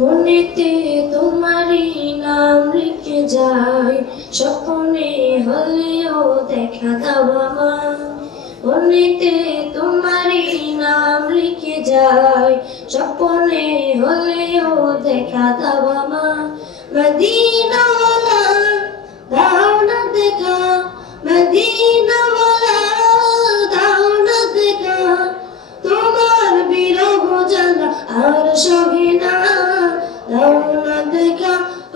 মনেতে তোমারই নাম লিখে যায়, স্বপ্নে হলেও দেখা দাও আমার। মনেতে তোমারই নাম লিখে যায়, স্বপ্নে হলেও দেখা দাও আমার। মদিনাওয়ালা দাও না দেখা, মদিনাওয়ালা দাও না দেখা, তোমার বিরহ জ্বালা আর সহে না। দাও না দেখা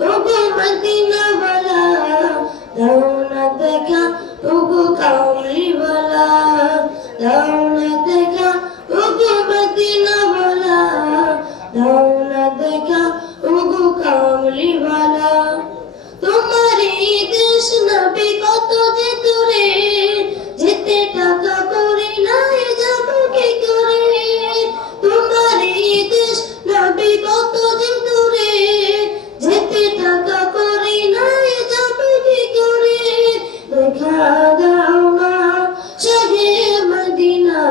ওগো মদিনাওয়ালা, দাও না দেখা ওগো কামলিওয়ালা, দাও না দেখা ওগো মদিনাওয়ালা, দাও না দেখা ওগো কামলিওয়ালা। তোমার এই দেশ নবী কত যে দূরে, যেতে টাকা করি নাই যাব কি করে। তোমার এই দেশ নবী কত যে দূরে, যেতে টাকা করি নাই যাব কি করে। দেখা দাও না শাহে মদিনা,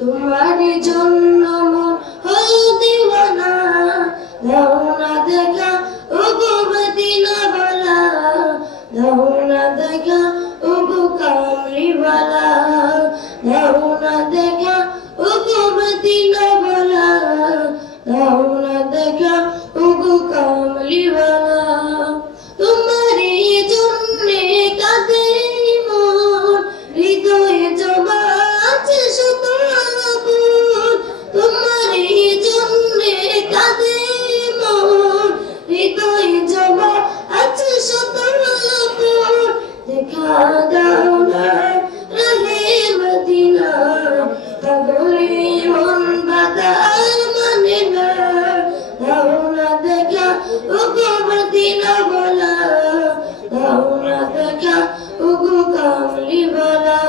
তোমার জন্য মন হলো দিওয়ানা। দাও না দেখা ওগো মদিনাওয়ালা, দাও না দেখা ওগো কামলিওয়ালা, দাও না দেখা ওগো মদিনাওয়ালা, দাও না দেখা ওগো কামলিওয়ালা। তোমারই জন্যে কাঁদে মন, হৃদয়ে জমা আছে শত আকুল। তোমারই জন্যে কাঁদে মন, হৃদয়ে জমা আছে শত আকুল। দেখা দাও না রাহে মদিনা, পাগলে মন বাঁধা আর মানে না। দাও না দেখা ওগো মদিনাওয়ালা, দাও না দেখা ওগো কামলিওয়ালা,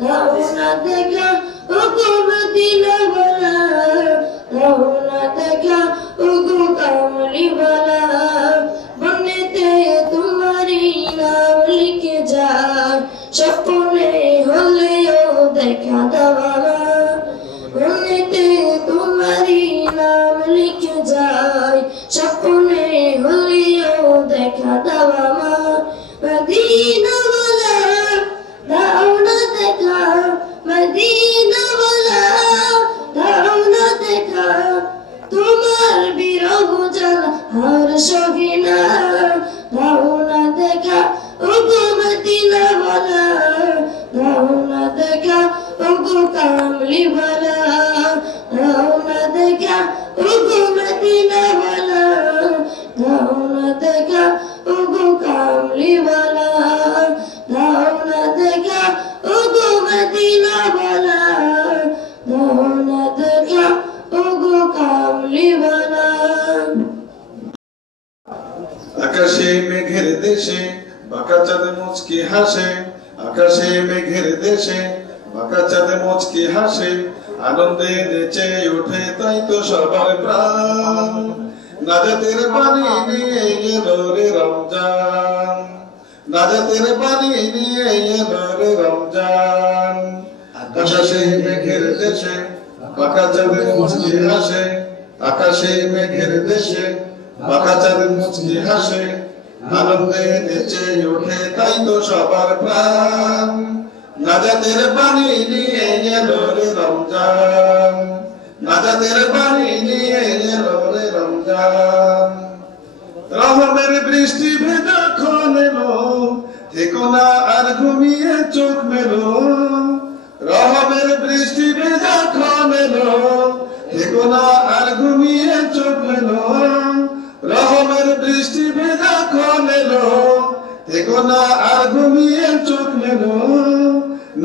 দাও না দেখা ওগো মদিনাওয়ালা, দাও না দেখা ওগো কামলিওয়ালা। মনেতে তোমারই নাম লিখে যায়, স্বপ্নে হলেও দেখা দাও আমার। মনেতে তোমারই নাম লিখে যায়, স্বপ্নে হলেও দেখা দাও আমার। মদিনাওয়ালা দাও না দেখা, মদিনাওয়ালা দাও না দেখা, তোমার বিরহ জ্বালা আর সহে না। দাও না দেখা ওগো মদিনাওয়ালা, দাও না দেখা ওগো কামলিওয়ালা, দাও না দেখা ওগো মদিনাওয়ালা, দাও না দেখা ওগো কামলিওয়ালা, দাও না দেখা ওগো মদিনাওয়ালা, দাও না দেখা ওগো কামলিওয়ালা। আকাশে মেঘের দেশে বাঁকা চাঁদ মুচকি হাসে, আকাশে মেঘের দেশে বাঁকা চাঁদ মুচকি হাসে, আনন্দে নেচে ওঠে তাই তো সবার প্রাণ। নাজাতের পানি নিয়ে এলো রে রমজান, নাজাতের পানি নিয়ে এলো রে রমজান। আকাশে মেঘের দেশে বাঁকা চাঁদ মুচকি হাসে, আকাশে মেঘের দেশে বাঁকা চাঁদ মুচকি হাসে, আনন্দে নেচে ওঠে তাই তো সবার প্রাণ। নাজাতের পানি নিয়ে এলো রে রমজান, নাজাতের পানি নিয়ে এলো রে রমজান। রহমের বৃষ্টি ভেজা খন এলো, থেকো না আর ঘুমিয়ে চোখ মেলো। রহমের বৃষ্টি ভেজা খন এলো, থেকো না আর ঘুমিয়ে চোখ মেলো। রহমের বৃষ্টি ভেজা খন এলো, থেকো না আর ঘুমিয়ে চোখ মেলো।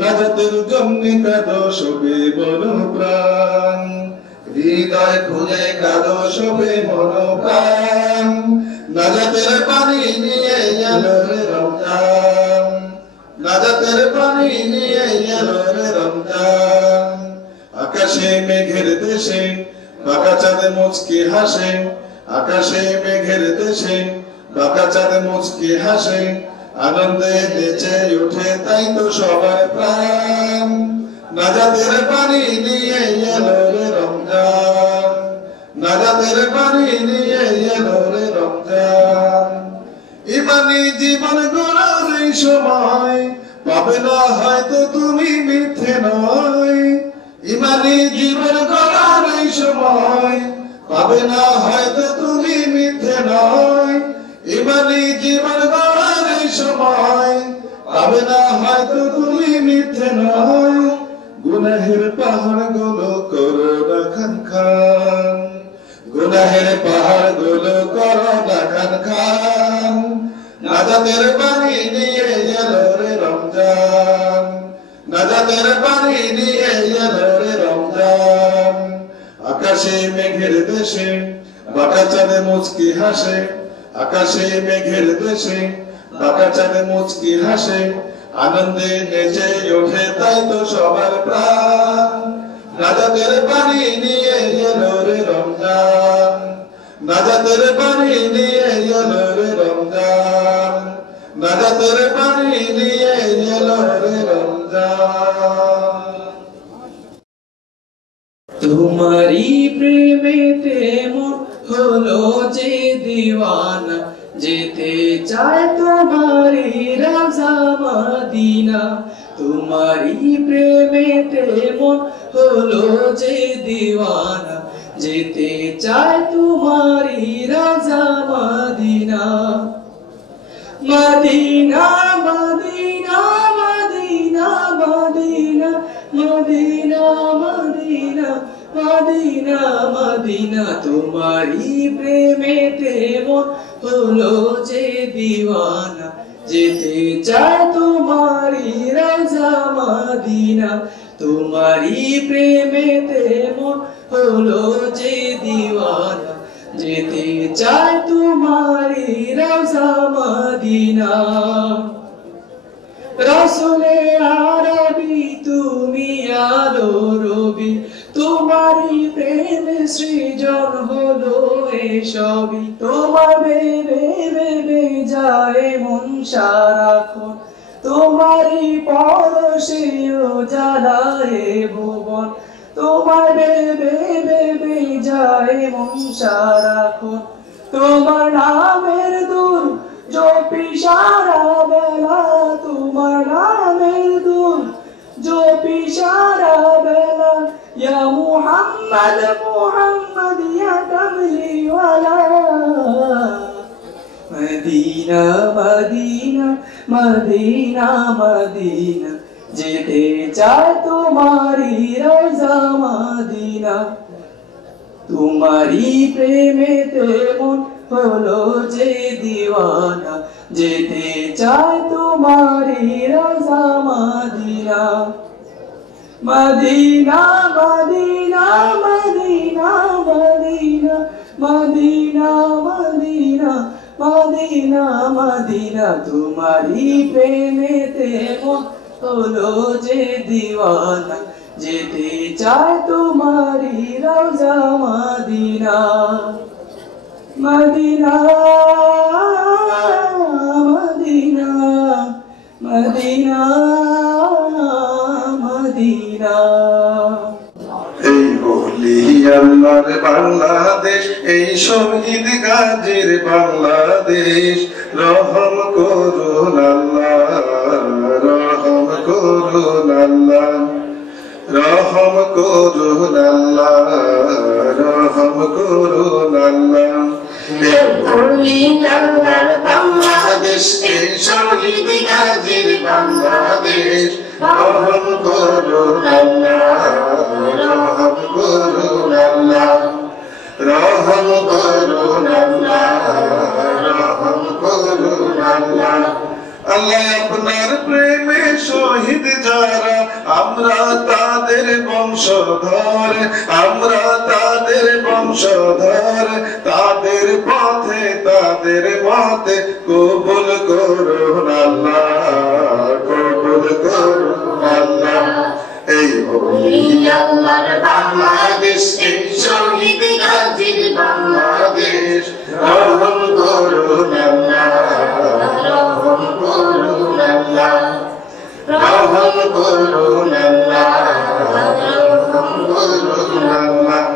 নাজাতের জন্য কাঁদো শোভে মন প্রাণ, হৃদয় খুলে কাঁদো শোভে মন প্রাণ। নাজাতের পানি নিয়ে এলো রে রমজান, নাজাতের পানি নিয়ে এলো রে রমজান। আকাশে মেঘের দেশে বাঁকা চাঁদ মুচকি হাসে, আকাশে মেঘের দেশে বাঁকা চাঁদ মুচকি হাসে, আনন্দে নেচে ওঠে তাই তো সবার প্রাণ। নাজাতের পানি নিয়ে এলো রে রমজান, নাজাতের নাজাতের বাণী নিয়ে এলো রে রমজান। ইমানি জীবন গড়ার এই সময় পাবে না হয়তো তুমি মিথ্যে নয়। ইমানি জীবন গড়ার এই সময় পাবে না হয়তো তুমি মিথ্যে নয়। ইমানি জীবন গড়ার এই সময় পাবে না হয়তো তুমি মিথ্যে নয়। গুনাহের পাহাড় গুলো করো না খান খান, গুনাহের পাহাড় গুলো করো না খান খান। নাজাতের বাণী নিয়ে এলো রে রমজান, নাজাতের বাণী নিয়ে এলো রে রমজান। আকাশে মেঘের দেশে বাঁকা চাঁদে মুচকি হাসে, আকাশে মেঘের দেশে বাঁকা চাঁদে মুচকি হাসে। আনন্দে নেচে ওঠে তাই তো সবার প্রাণ। নাজাতের বাণী নিয়ে এলো রে রমজান, নাজাতের বাণী নিয়ে এলো রে রমজান, নাজাতের বাণী নিয়ে এলো রে রমজান। তোমারি প্রেমেতে মন হলো যে দিওয়ানা, যেতে চায় তোমারি রাজা মদিনা। তোমারি প্রেমেতে মন হলো যে দিওয়ানা, যেতে চায় তোমারি রাজা মদিনা। মদিনা মদিনা মদিনা মদিনা মদিনা মদিনা মদিনা মদিনা। তোমারি প্রেমেতে মন হলো যে দিওয়ানা, যেতে চায় তোমারি রাজা মদিনা। তোমারি প্রেমেতে মন হলো যে দিওয়ানা, যেতে চায় তোমারি রাজা মদিনা। রসুলে আরবি তুমি আলো রবি, তোমারি প্রেমে সৃজন হলো এসবই। তোমার ভেবে ভেবে যায় মন সারাক্ষণ, তোমারি পরশে জ্বালায় ভুবন। তোমার ভেবে ভেবে যায় মন সারাক্ষণ, তোমার নামের দূর জপি সারা বেলা। তোমার নামের দূর জপি সারা বেলা। ইয়া মুহাম্মদ মুহাম্মদ ইয়া কামলিওয়ালা। মদিনা মদিনা মদিনা মদিনা, যেতে চায় তোমারি রাজা মদিনা। তোমারি প্রেমেতে মন হলো যে দিওয়ানা, যেতে চায় তোমারি রাজা মদিনা। মদিনা মদিনা মদিনা মদিনা মদিনা মদিনা মদিনা মদিনা। তোমারি প্রেমেতে মন হলো যে দিওয়ানা, যেতে চায় তোমারি রাজা মদিনা। মদিনা মদিনা মদিনা মদিনা। এই বলি আল্লাহর বাংলাদেশ, এই শহীদ গাজীর বাংলাদেশ। রহম করুন আল্লাহ, রহম করুন আল্লাহ, রহম করুন আল্লাহ, রহম করুন আল্লাহ। বাংলাদেশ এই শহীদ গাজীর বাংলাদেশ। রহম করুন আল্লাহ, রহম করুন আল্লাহ, রহম করুন আল্লাহ, রহম করুন আল্লাহ। আল্লাহ আপনার প্রেমে শহীদ যারা, আমরা তাদের বংশধর, আমরা তাদের বংশধর। তাদের পথে তাদের মতে কবুল করুন আল্লাহ, কবুল করুন আল্লাহ। এই বলি আল্লাহর বাংলাদেশ, এই শহীদ গাজীর বাংলাদেশ। রহম করুন আল্লাহ, রহম করুন আল্লাহ, রহম করুন আল্লাহ, রহম করুন আল্লাহ।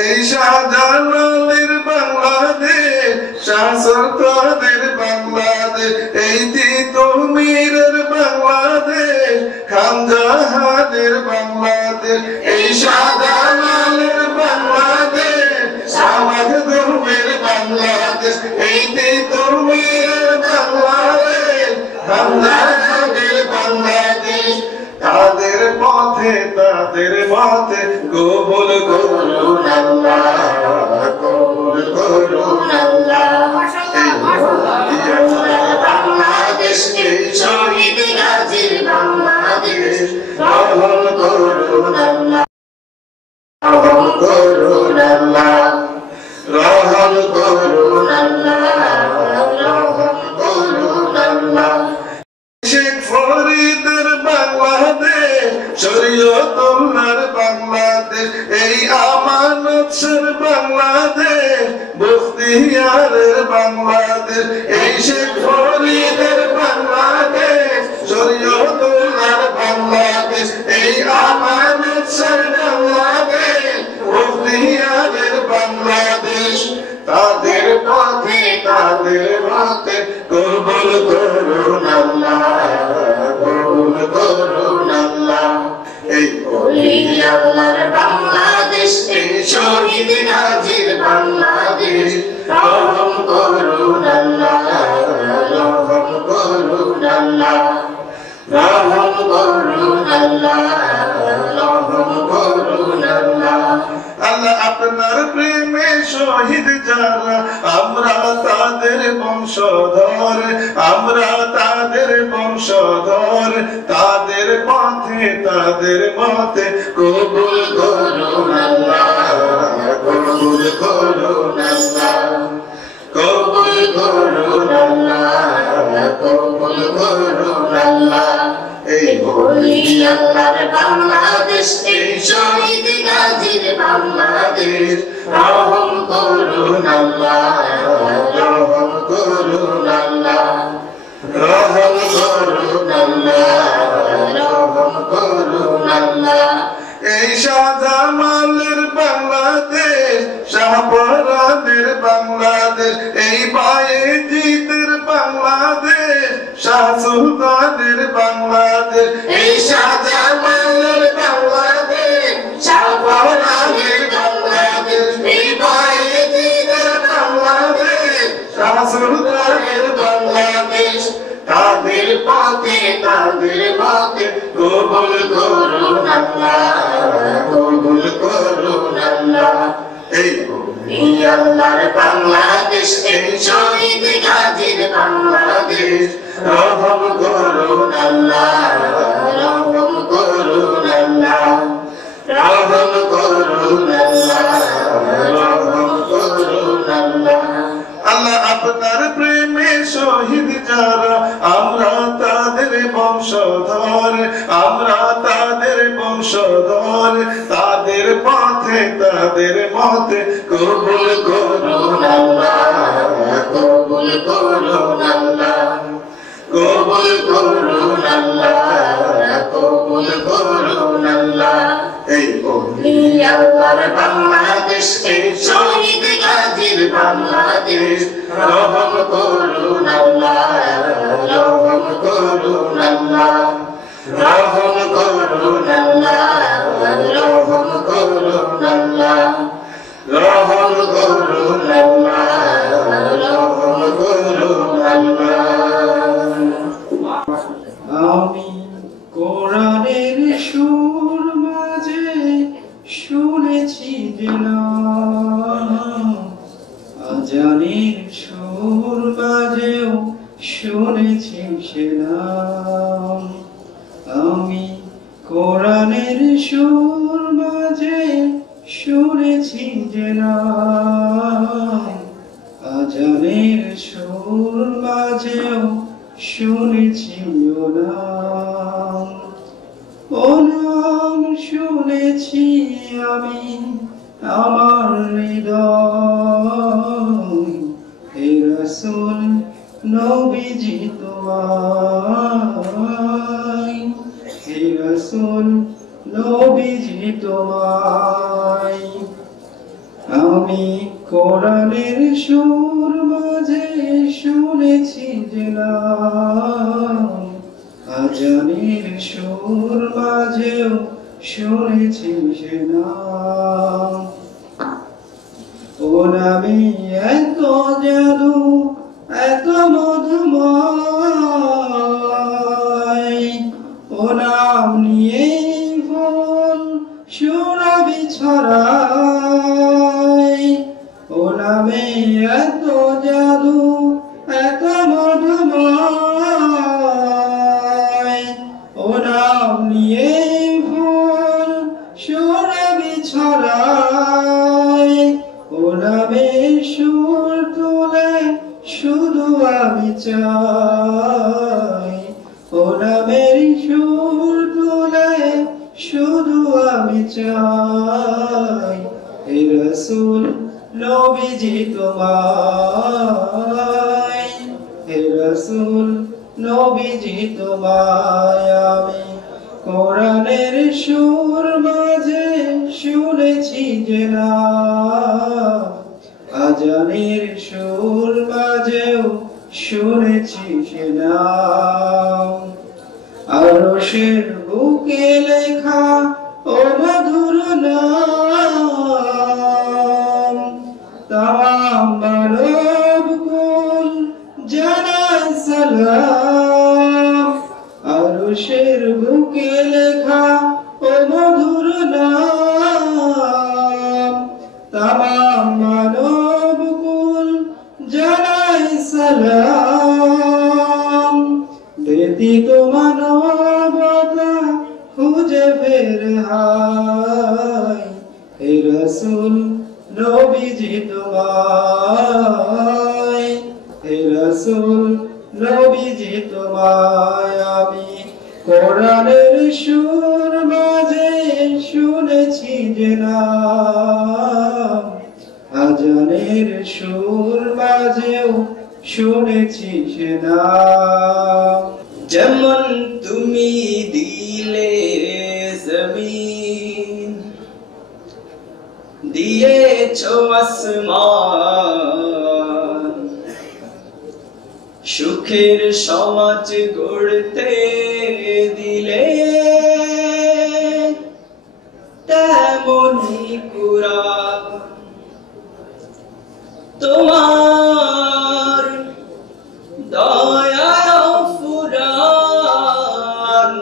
এই শাহজালাল আসর তাদের বাংলাদেশ, এই তিতুমিরের বাংলাদেশ, খানজাহানের বাংলাদেশ, এই শাহজালালের বাংলাদেশ, শাহমাখদুমের বাংলাদেশ, এই তিতুমিরের বাংলাদেশ, খানজাহানের বাংলাদেশ। তাদের পথে কবুল করুন আল্লাহ, কবুল করুন আল্লাহ। বাংলাদেশ এই শহীদ গাজীর বাংলাদেশ, রহম করুন আল্লাহ, রহম করুন আল্লাহ, রহম করুন আল্লাহ, রহম করুন আল্লাহ। শেখ ফরিদের বাংলাদেশ, শরীয়তুল্লাহর বাংলাদেশ, এই আমানতের বাংলাদেশ, বখতিয়ারের বাংলাদেশ, এই শেখ ফরিদের বাংলাদেশ, শরীয়তুল্লাহর বাংলাদেশ, এই আমানতের বাংলাদেশ, বখতিয়ারের বাংলাদেশ। তাদের পথে কবুল করুন আল্লাহ, কবুল করুন আল্লাহ। এই ওলি আল্লাহর বাংলাদেশ, এই শহীদ গাজীর বাংলাদেশ, রহম করুন আল্লাহ, রহম করুন আল্লাহ, রহম করুন আল্লাহ, রহম করুন আল্লাহ। আল্লাহ আপনার প্রেমে শহীদ যারা, আমরা তাদের বংশধর, আমরা তাদের বংশধর। তাদের পথে কবুল করুন আল্লাহ, কবুল করুন আল্লাহ, কবুল করুন আল্লাহ, কবুল করুন আল্লাহ। এই ওলি আল্লাহর বাংলাদেশ, এই শহীদ গাজীর বাংলাদেশ, রহম করুন আল্লাহ, রহম করুন আল্লাহ, রহম করুন আল্লাহ, রহম করুন আল্লাহ। এই শাহজালালের বাংলাদেশ, শাহপরানের বাংলাদেশ, এই বায়েজিদের বাংলাদেশ, শাহ সুলতানের বাংলাদেশ, এই শাহজালালের বাংলাদেশ, শাহপরানের বাংলাদেশ, এই বায়েজিদের বাংলাদেশ, শাহ সুলতানের বাংলাদেশ। তাদের পথে কবুল করুন আল্লাহ, কবুল করুন আল্লাহ। এই ওলি আল্লাহর বাংলাদেশ, এই শহীদ গাজীর বাংলাদেশ, রহম করুন আল্লাহ, রহম করুন আল্লাহ, রহম করুন আল্লাহ, রহম করুন আল্লাহ। আল্লাহ আপনার প্রেমে শহীদ যারা, আমরা তাদের বংশধর, আমরা তাদের বংশধর। তাদের পথে কবুল করুন আল্লাহ, কবুল করুন আল্লাহ, কবুল করুন আল্লাহ, কবুল করুন আল্লাহ। এই ওলি আল্লাহর বাংলাদেশ, এই শহীদ গাজীর বাংলাদেশ, রহম করুন আল্লাহ, রহম করুন আল্লাহ, রহম করুন আল্লাহ, রহম করুন আল্লাহ, রহম করুন আল্লাহ, রহম করুন আল্লাহ। আমি কোরআনের সুর মাঝে শুনেছি যে নাম, আজানের সুর মাঝেও শুনেছি সে নাম। আমি কোরআনের সুর মাঝে শুনেছি যে নাম, আজানের সুর মাঝেও শুনেছি ও নাম। ও নাম শুনেছি আমি আমার হৃদয়, হে রাসূল নবীজি তোমায়, হে রাসূল নবীজি তোমায়। আমি কোরআনের সুর মাঝে শুনেছি যে নাম, আজানের সুর মাঝেও শুনেছি সে নাম। ও নামে এত জাদু, এত মধুময়, ও নাম নিয়ে ফুল সুরভি ছড়ায়। ও নামে এত জাদু, এত মধুময়, ও নাম নিয়ে ফুল সুরভি ছড়ায়। ও নামে সুর তুলে শুধু আমি চাই, ও নামের সুর তুলে শুধু আমি চাই। হে রাসূল নবীজি তোমায়, হে রাসূল নবীজি তোমায় আমি কোরআনের সুর মাঝে শুনেছি যে নাম, আজানের সুর মাঝেও শুনেছি সে নাম। আরশের বুকে লেখা ও মধুর নাম, তামাম মানবকুল জানায় সালাম। আরশের বুকে লেখা ও মধুর নাম, তামাম মানবকুল জানায় সালাম। ব্যতীত মানবতা খুঁজে বের হয়, হে রাসূল নবীজি তোমায়, হে রাসূল নবীজি তোমায় আমি কোরআনের সুর মাঝে শুনেছি যে নাম, আজানের সুর মাঝেও শুনেছি সে নাম। যেমন তুমি দিলে জমিন, দিয়েছো আসমান, সুখের সমাজ গড়তে দিলে, তেমনি কুরআন তোমার দয়ায় ফুরান,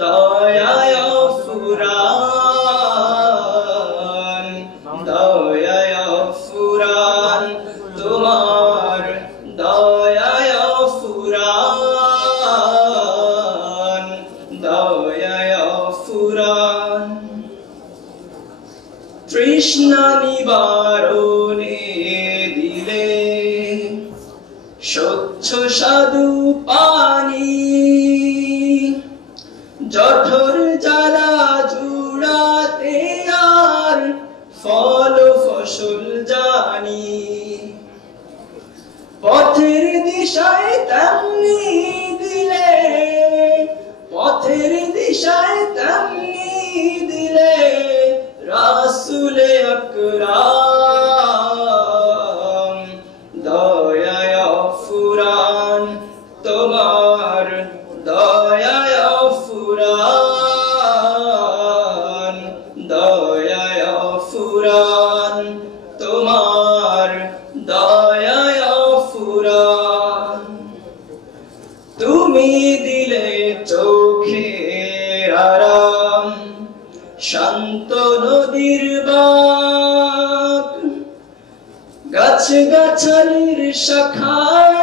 দয়ায় ফুরান, দয়ায় ফুরান, তোমার দয়ায় ফুরান, দয়ায় ফুরান। তৃষ্ণা নিবারণে দিলে স্বচ্ছ সাধু পানি, জঠর জ্বালা জুড়াতে আর ফল ফসল জানি। পথের দিশায় তেমনি দিলে, পথের দিশায় তেমনি দিলে, রাসূলে আকরাম দয়ায় ফুরান, তোমার দয়ায় ফুরান, দয়ায় ফুরান, তোমার দয়ায় ফুরান। তুমি দিলে চোখের আরাম, শান্ত নদীর বাঁক, গাছ গাছালির শাখায়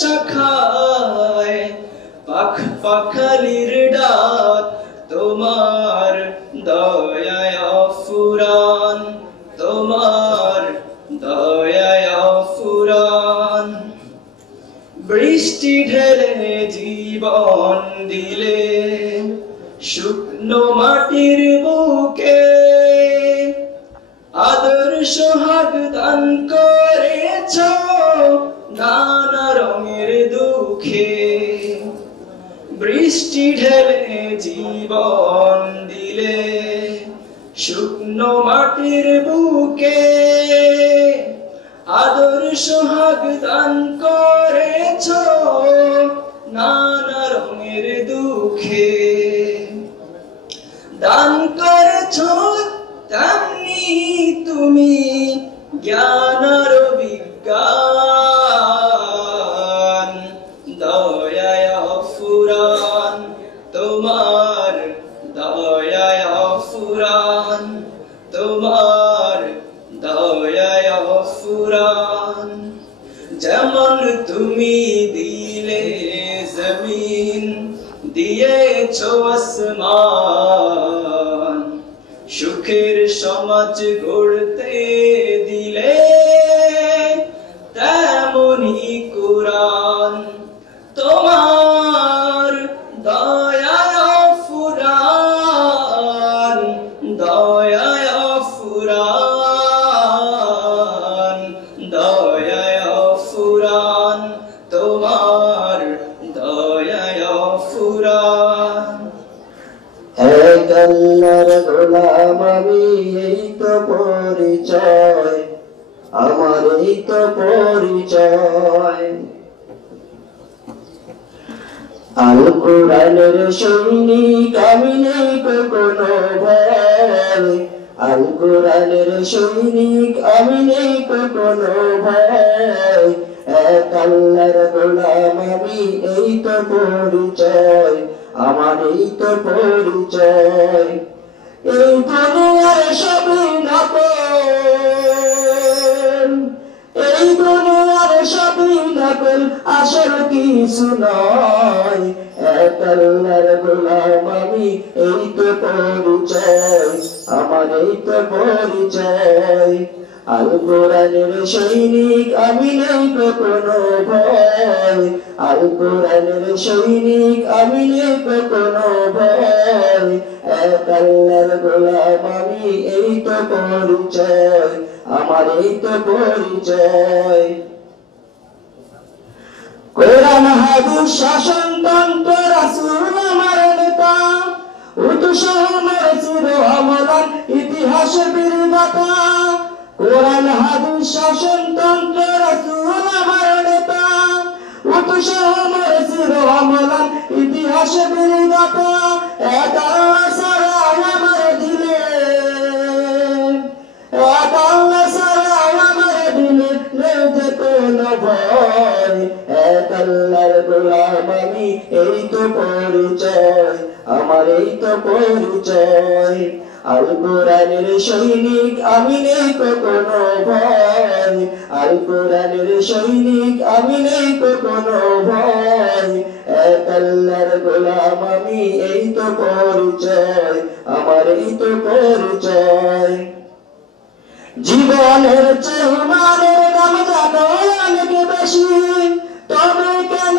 শাখায়, পাখ পাখালির ডাক, তোমার দয়ায় ফুরান, তোমার দয়ায় ফুরান। বৃষ্টি ঢেলে জীবন দিলে শুকনো মাটির বুকে, আদর্শ হাত দান করেছ নানা রঙের দুঃখে। বৃষ্টি ঢেলে জীবন দিলে শুকনো মাটির বুকে, আদর্শ সোহাগ দান করেছ নানা রঙের দুঃখে, দান করেছ তেমনি তুমি জ্ঞান আর বিজ্ঞান। দয়ায় ফুরান তোমার, দয়ায় ফুরান তোমার, দয়ায় ফুরান। যেমন তুমি দিলে জমিন, দিয়েছ আসমান, সুখের সমাজ গড়তে দিলে তেমনি কুরআন। তোমার দয়ায় ফুরান, দয়ায় ফুরান, দয়ায় ফুরান তোমার, দয়ায় ফুরান। এক আল্লাহর গোলাম আমি, এই তো পরিচয় আমার, এই তো পরিচয়। আল কোরআনের সৈনিক আমি, নেই কোনো ভয়। আল কোরআনের সৈনিক আমি, নেই কোনো ভয়। এক আল্লাহর গোলাম আমি, এই তো পরিচয় আমার, এই তো পরিচয়। এই দুনিয়ার সবই নকল, এই দুনিয়ার সবই নকল, আসল কিছু নয়। এক আল্লাহর গোলাম আমি, এই তো পরিচয় আমার, এই তো পরিচয়। আল কোরআনের সৈনিক আমি, নেই কোনো ভয়। আল কোরআনের সৈনিক আমি, নেই কোনো ভয়। এক আল্লাহর গোলাম আমি, এই তো পরিচয় আমার, এই তো পরিচয়। কোরআন হাদিস শাসনতন্ত্র রাসূল আমার নেতা, উৎসব চির অমলান ইতিহাসের বীরগাথা। কোরআন হাদিস শাসনতন্ত্র রাসূল আমার নেতা, উৎসব চির অমলান ইতিহাসের বীরগাথা। এক আল্লাহ ছাড়া আমার দিলে, এক আল্লাহ ছাড়া আমার দিলে নেই যে কোনো ভয়। এক আল্লাহর গোলাম আমি, এই তো পরিচয় আমার, এই তো পরিচয়। আল কোরআনের সৈনিক আমি, নেই কোনো ভয়। আল কোরআনের সৈনিক আমি, নেই কোনো ভয়। এক আল্লাহর গোলাম আমি, এই তো পরিচয় আমার, এই তো পরিচয়। জীবনের চেয়ে ইমানের দাম জানো অনেক বেশি, তবে কেন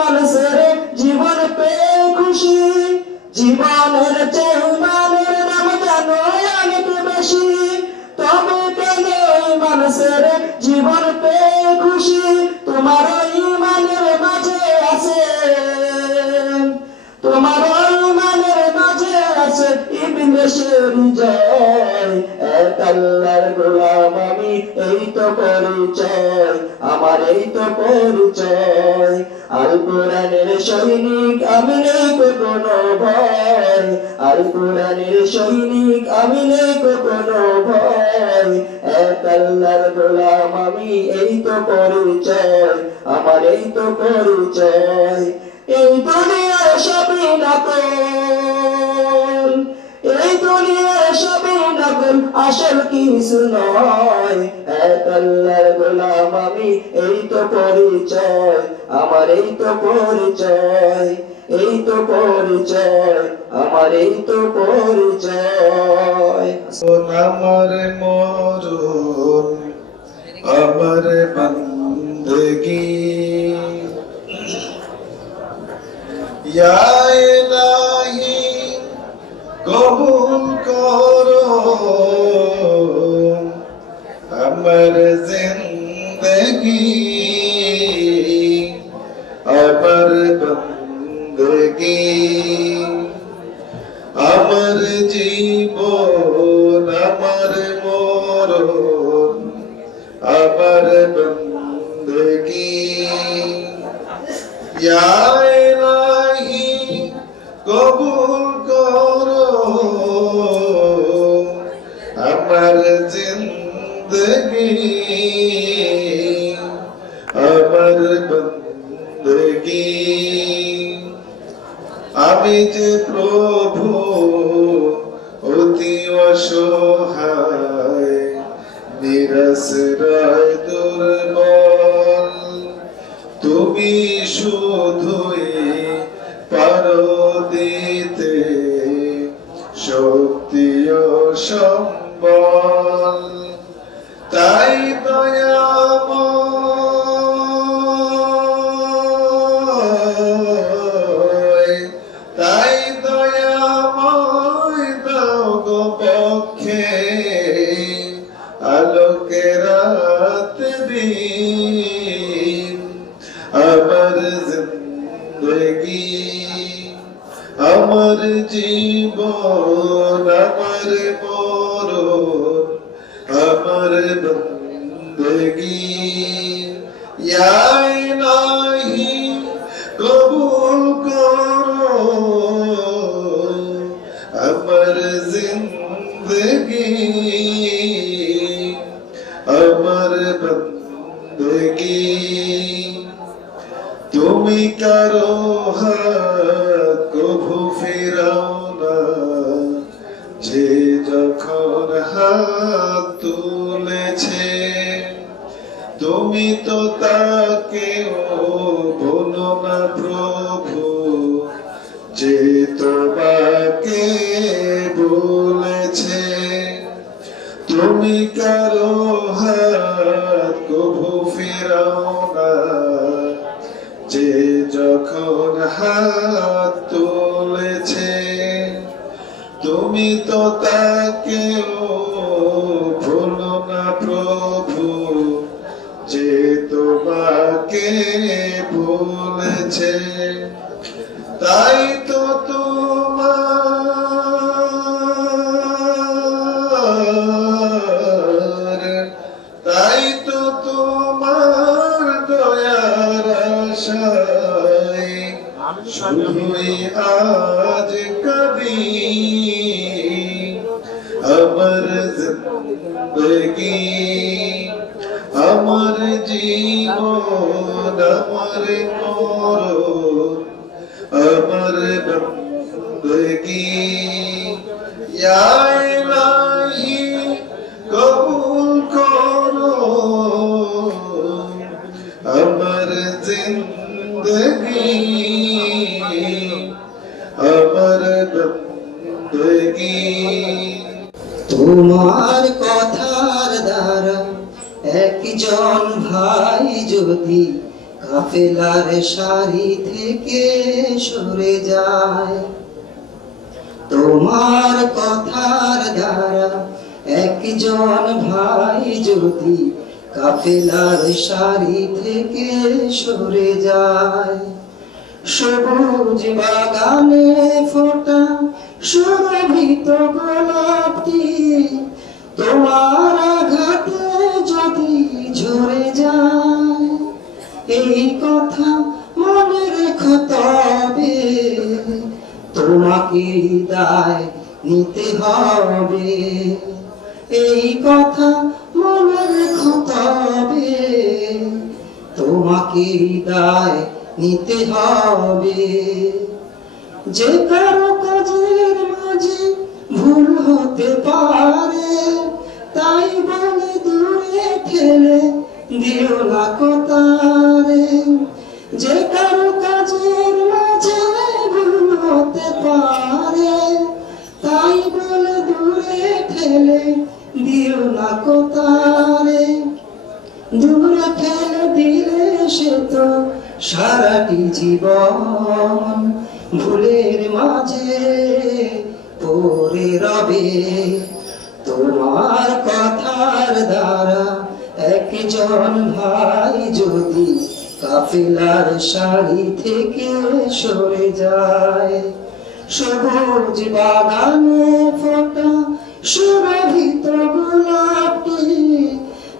মানুষের জীবন পেয়ে খুশি। জীবনের চেয়ে ইমানের দাম জানো অনেক বেশি, তবে কেন মানুষের জীবন পেয়ে খুশি। তোমার ইমানের মাঝে আছে, তোমার ইমানের মাঝে আছে ইবলিসের জয়। এক আল্লাহর গোলাম আমি, এই তো পরিচয় আমার, এই তো পরিচয়। আল কোরআনের সৈনিক আমি, নেই কোনো ভয়। আল কোরআনের সৈনিক আমি, নেই কোনো ভয়। এক আল্লাহর গোলাম আমি, এই তো পরিচয় আমার, এই তো পরিচয়। এই দুনিয়ার সবই নকল, এই দুনিয়ার সবই নকল, আসল কিছু নয়। এক আল্লাহর গোলাম আমি, এই তো পরিচয় আমার, এই তো পরিচয়। এই তো পরিচয় আমার, এই তো পরিচয়। আমার মরণ আমার বন্দগি, ইয়া ইলাহি কবুল করো আমার জিন্দগি, আমার বন্দগি, আমার জীবন আমার মরণ আমার ইয়া ইলাহি কবুল করো আমার জিন্দগি আমার বন্দগি আমি যে প্রভু অতি অসহায় নিরাশ্রয় দুর্বল তুমি শুধুই পারো দিতে শক্তি ও সম্বল তাই দয়াময় দাও গো পক্ষে আলোকে রাত দিন আমার জিন্দগি আমার জীবন আমার মরণ আমার বন্দগি ইয়া ইলাহি কবুল করো আমার জিন্দগি আমার বন্দগি তুমি কারো হাত কভু ফেরাও না যে যখন হাত তুলেছে তুমি তো তাকেও ভুলো না প্রভু যে তোমাকে বলেছে তুমি কারো হাত কভু ফেরাও না যে যখন হাত তুলেছে তুমি তো তাকেও ভুলো না প্রভু যে তোমাকে বলেছে তাই তো তোমার দয়ার আশায় শুধুই আজ কবি আমার জিন্দগি আমার জীবন আমার মরণ আমার বন্দগি ইয়া ইলাহি কবুল করো আমার জিন্দগি আমার বন্দগি তোমার কথার দ্বারা একজন ভাই যদি কাফেলার সারি থেকে সরে যায় তোমার কথার দ্বারা একজন ভাই যদি কাফেলার সারি থেকে সরে যায় সবুজ বাগানে ফোটা সুরভিত গোলাপটি তোমার আঘাতে যদি ঝরে যায় এই কথা মনে রেখো তবে তোমাকে দায় নিতে হবে এই কথা মনে রেখো তবে তোমাকে দায় নিতে হবে যে কারো কাজের মাঝে ভুল হতে পারে তাই বলে দূরে ঠেলে দিও না কোতারে যে কারো কাজের মাঝে ভুল হতে পারে তাই বলে দূরে ঠেলে দিও না কোতারে দূরে ঠেলে দিলে সে তো সারাটি জীবন ভুলের মাঝে পড়ে রবে তোমার কথার দ্বারা একজন ভাই যদি কাফেলার সারি থেকে সরে যায় সবুজ বাগানে ফোটা সুরভিত গোলাপটি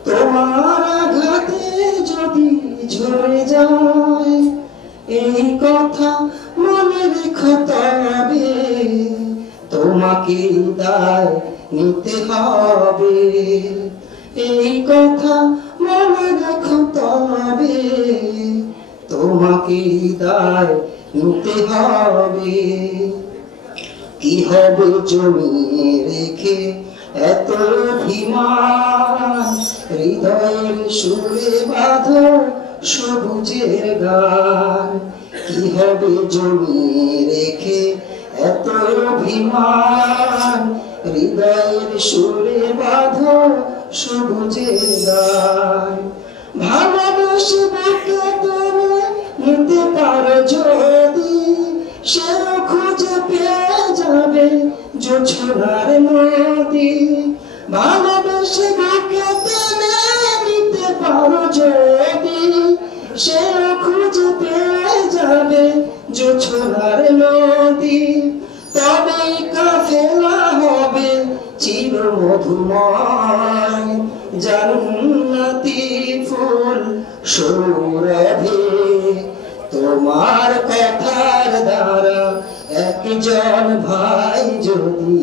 তোমার আঘাতে যদি ঝরে যায় এই হবে, এই কথা মনে রেখো তবে তোমাকে দায় নিতে হবে। কি হবে জমিয়ে রেখে এত অভিমান, হৃদয়ের সুরে বাঁধো সবুজের গান। কি হবে জমিয়ে রেখে এত অভিমান, হৃদয়ের সুরে বাঁধো সবুজের গান। ভালোবেসে বুকে তুমি নিতে পারো যদি, সে খুঁজে পেয়ে যাবে জোছনার নদী। ভালোবেসে বুকে তুমি নিতে পারো যদি, সে খুঁজে পেয়ে যাবে জোছনার নদী। তবে কাফেলা হবে চির মধুময়, জান্নাতি ফুল সৌরভে। তোমার কথার দ্বারা একজন ভাই যদি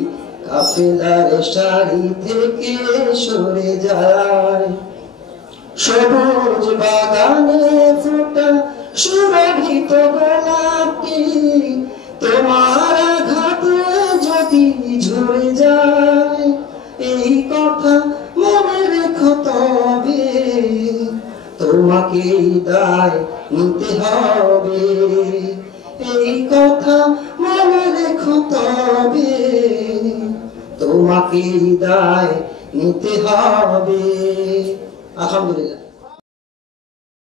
কাফেলার সারি থেকে সরে যায়, সবুজ বাগানে ফোটা সুরভিত গোলাপটি তোমার আঘাতে যদি ঝরে যায়, এই কথা মনে রেখো তবে তোমাকে দায় নিতে হবে। এই কথা মনে রেখো তবে তোমাকে দায় নিতে হবে। আলহামদুলিল্লাহ।